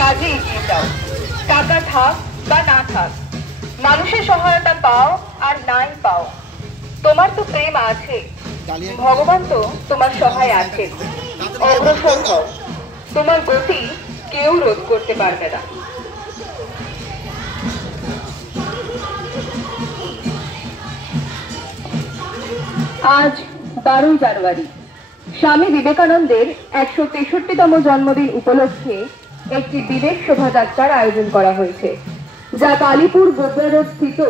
কাজে এগিয়ে যাও, টাকা থাক বা না থাক, মানুষের সহায়তা পাও আর নাই পাও, তোমার তো প্রেম আছে, ভগবান তো তোমার সহায় আছে। অগ্রসর হও, তোমার গতি কেউ রোধ করতে পারবে না। আজ 12 জানুয়ারি স্বামী বিবেকানন্দের 163তম জন্মদিন উপলক্ষে একটি বিবেক শোভাযাত্রার আয়োজন করা হয়েছে, যা কালীপুর গোবরা রোড স্থিত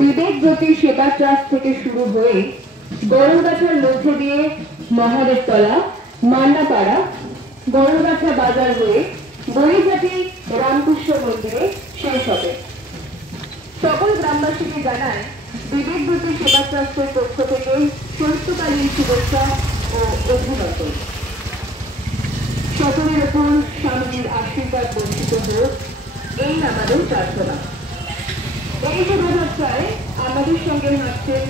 বিবেক জ্যোতি সেবা ট্রাস্ট থেকে শুরু হয়ে গরুগাছার মধ্যে দিয়ে মহাদেবতলা, মান্নাপাড়া, গরুগাছা বাজার হয়ে বড়িঘাটি রামকৃষ্ণ মন্দিরে শেষ হবে। সকল গ্রামবাসীকে জানায় বিবেক জ্যোতি সেবা ট্রাস্টের পক্ষ থেকে শৈত্যকালীন শুভেচ্ছা ও অভিনন্দন। সকলের উপর স্বামীজির আশীর্বাদ বর্ষিত হোক, এই আমাদের প্রার্থনা। এই শোভাযাত্রায় আমাদের সঙ্গে হাঁটছেন